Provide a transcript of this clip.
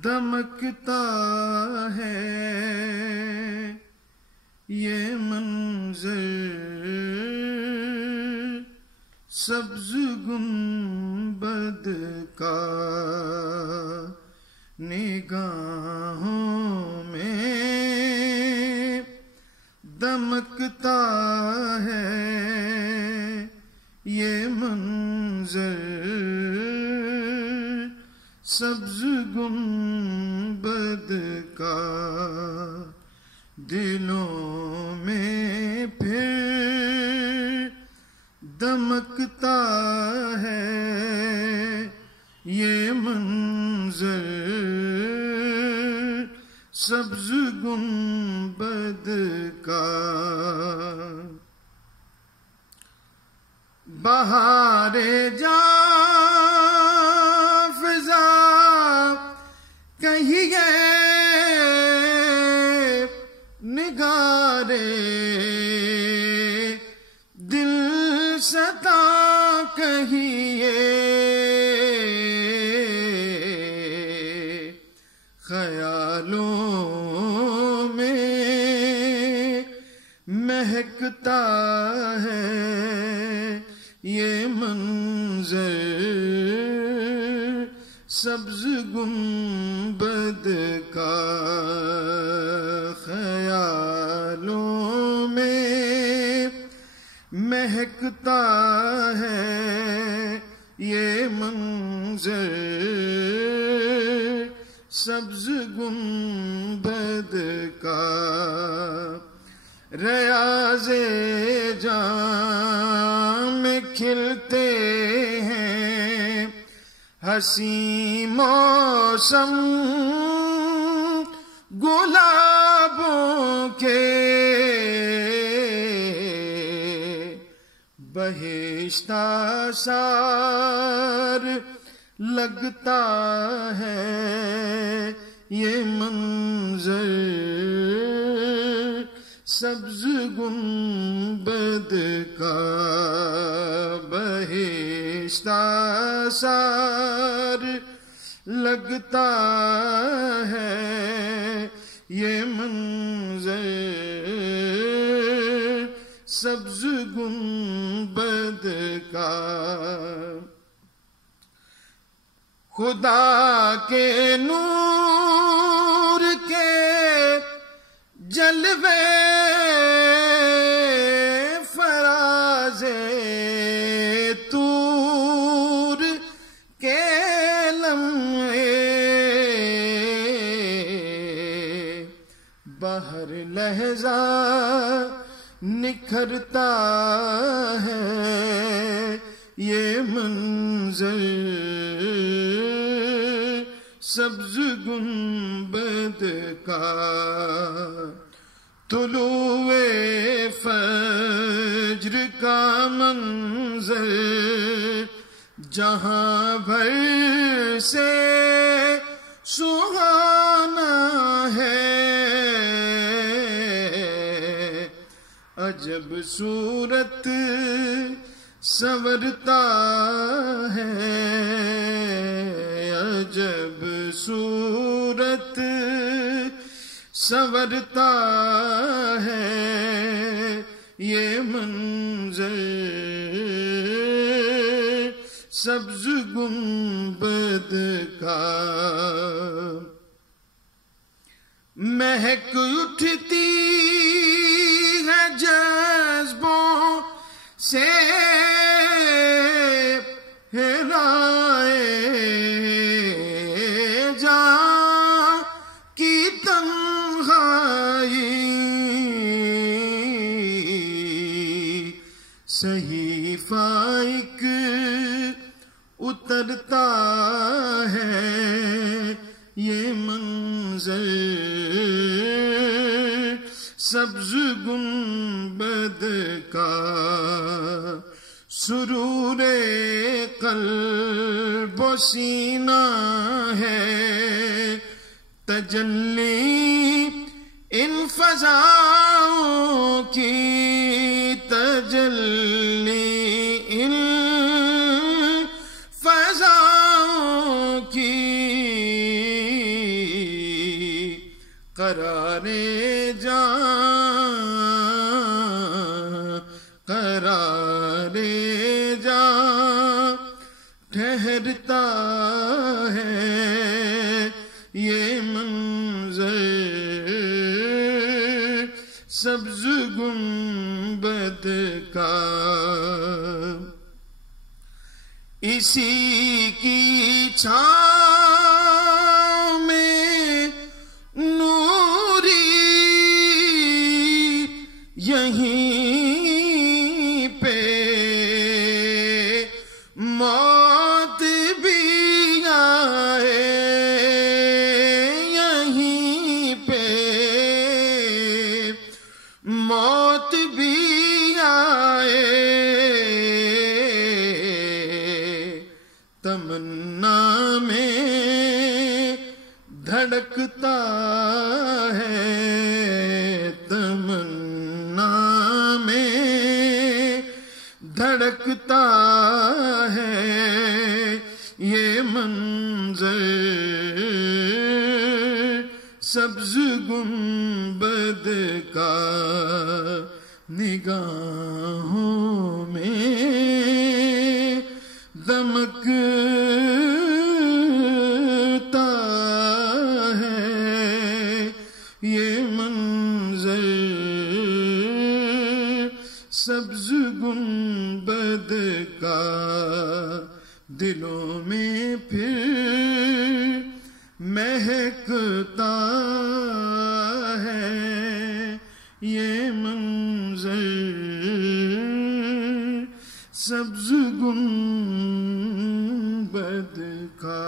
دمکتا ہے یہ منظر سبز گنبد کا نگاہوں میں دمکتا ہے یہ منظر سبز گنبد کا دلوں میں پھر دمکتا ہے یہ منظر سبز گنبد کا بہار جاں فضا کہیے نگارے دل ستا کہیے خیالوں میں مہکتا ہے یہ منظر سبز گنبد کا خیالوں میں مہکتا ہے یہ منظر سبز گنبد کا ریاض جام میں کھلتے ہیں حسین موسم گلابوں کے بہشتہ سار لگتا ہے یہ منظر سبز گنبد کا بہشتہ سار لگتا ہے یہ منظر سبز گنبد کا خدا کے نور کے جلوے فراز طور کے لمحے بہر لہجہ نکھرتا ہے یہ منظر سبز گنبد کا طلوع فجر کا منظر جہاں بھر سے سہانا ہے عجب صورت سنورتا ہے عجب صورت سنورتا ہے یہ منظر سبز گنبد کا مہک اٹھتی ہے جذبوں سے ہرائے جاں کی تنہائی صحیفہ ایک اترتا ہے یہ منظر سبز گنبد کا سرور قلب و سینہ ہے تجلی ان فضاؤں کی تجلی ان فضاؤں کی قرار جاں قرار جاں ٹھہرتا ہے یہ منظر سبز گنبد کا، اسی کی چھاؤں میں نوری یہیں پہ موت بھی آئے، یہیں پہ موت بھی آئے، تمنا میں دھڑکتا ہے، تمنا میں دھڑکتا ہے یہ منظر سبز گنبد کا، نگاہوں میں دمکتا ہے یہ منظر سبز گنبد کا، دلوں میں پھر مہکتا ہے یہ منظر سبز گنبد کا۔